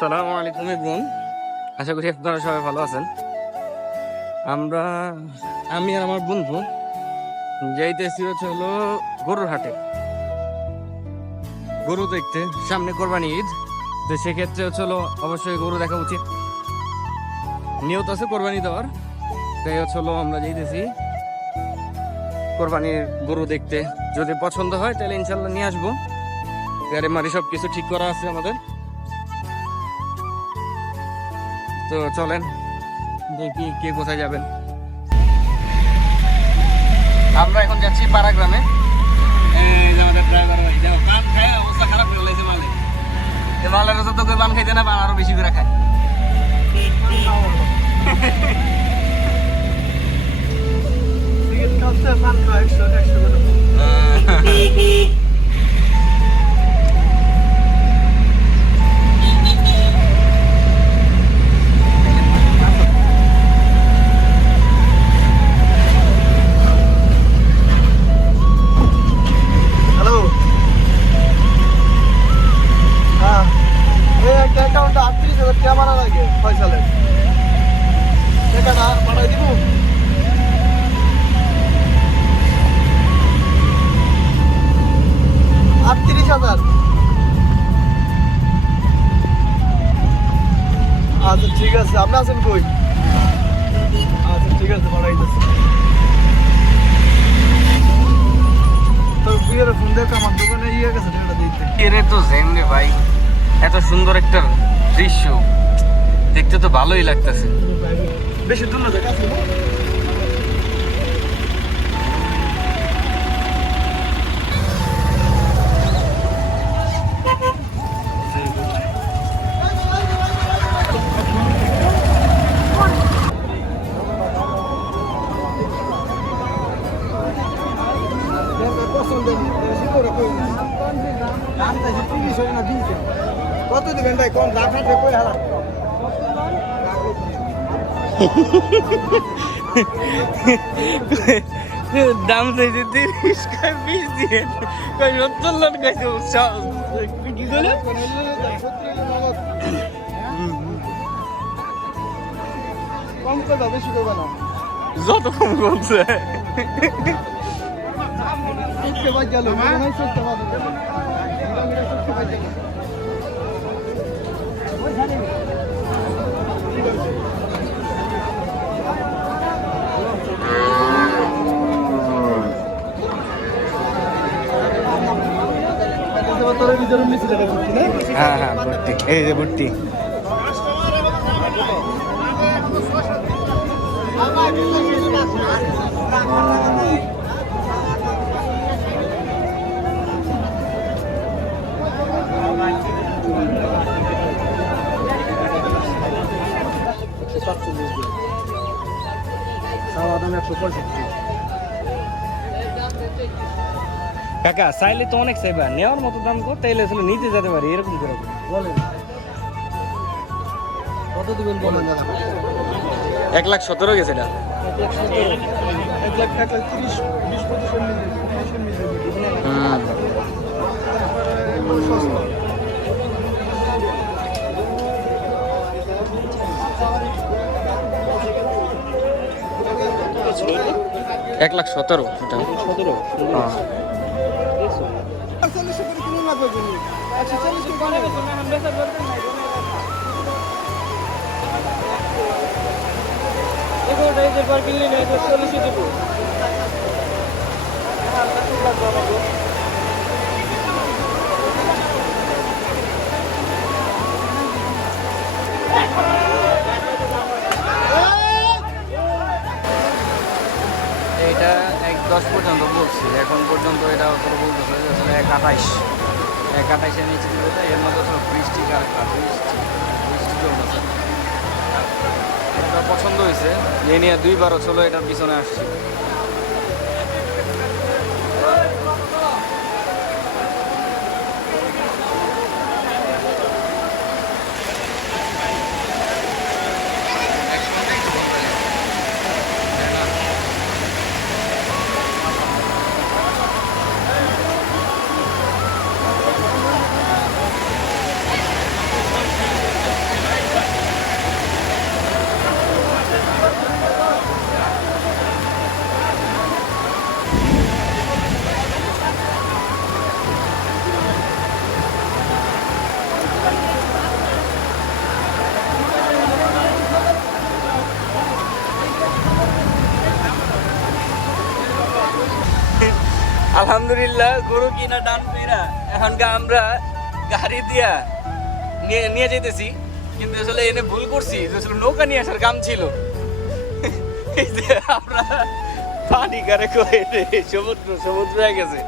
আসসালামু আলাইকুম বোন, আশা করি আপনারা সবাই ভালো আছেন। আমি আর আমার বন্ধু যাইতেছি হলো গরুর হাটে গরু দেখতে। সামনে কোরবানি ঈদ, তো সেক্ষেত্রে হলো অবশ্যই গরু দেখা উচিত, নিয়ত আছে কোরবানি দেওয়ার। তাই হলো আমরা যাইতেছি কোরবানির গরু দেখতে। যদি পছন্দ হয় তাহলে ইনশাল্লাহ নিয়ে আসবো। গাড়ি মারি সব কিছু ঠিক করা আছে আমাদের। তো চলেন দেখি কে কোথায় যাবেন। আমরা এখন যাচ্ছি পাড়া গ্রামে। এই যে আমাদের ড্রাইভার ভাই, যাও পান খায় অবস্থা খারাপ করে লাইছে মালে। এ মালের তো কেউ পান খাইতে না, পান আরো বেশি করে খায়। ক্যামেরা লাগে ফয়সালের টাকাটা পাঠাই দিব। 38,000। আচ্ছা ঠিক আছে, আপনি আছেন কই? আচ্ছা ঠিক আছে, পাঠাই দিচ্ছি। তোর বিয়ের ফোন দেখে আমার দোকানে ইয়ে গেছে টাকাটা দিতে। এরে তো জেমরে ভাই, এত সুন্দর একটা দৃশ্য দেখতে তো ভালোই লাগতেছে। বেশি দূর না, কাছে না। কত দিবেন ভাই? কোন দাম আছে কই হালা? দাম চাইছে 30 কয় 20 দিয়ে কয় 70 লাখ কইছে। কি বলে কম করবা, বেশি করবা না। যত কম বলছে একটু বাদ গেল, মনে হয় সত্যি বাদ গেল। হ্যাঁ হ্যাঁ ভর্তি, এই যে ভর্তি। কাকা চাইলে তো অনেক চাইবা, নেওয়ার মতো দাম কর, তাইলে আসলে নিতে যেতে পারি এরকম করে বলেন কত দিবেন বলেন দাদা? 1,17,000 গেছে এটা। 1,30,000, 1,17,000 এটা। 17। এটা 1,10 পর্যন্ত বলছি, এখন পর্যন্ত এটা বলতেছে 1,28 নিচে দিবে। এর মধ্যে সব বৃষ্টি বৃষ্টি চলতেছে। এটা পছন্দ হয়েছে, এই নিয়ে 2 বার চলো এটার পিছনে আসছি। আলহামদুলিল্লাহ গরু কিনা ডান পেরা এখনকার আমরা গাড়ি দিয়া নিয়ে নিয়ে যেতেছি, কিন্তু আসলে এনে ভুল করছি, আসলে নৌকা নিয়ে আসার কাম ছিল। এই যে আমরা পানি কারে করে সমুদ্র সমুদ্র হয়ে গেছে।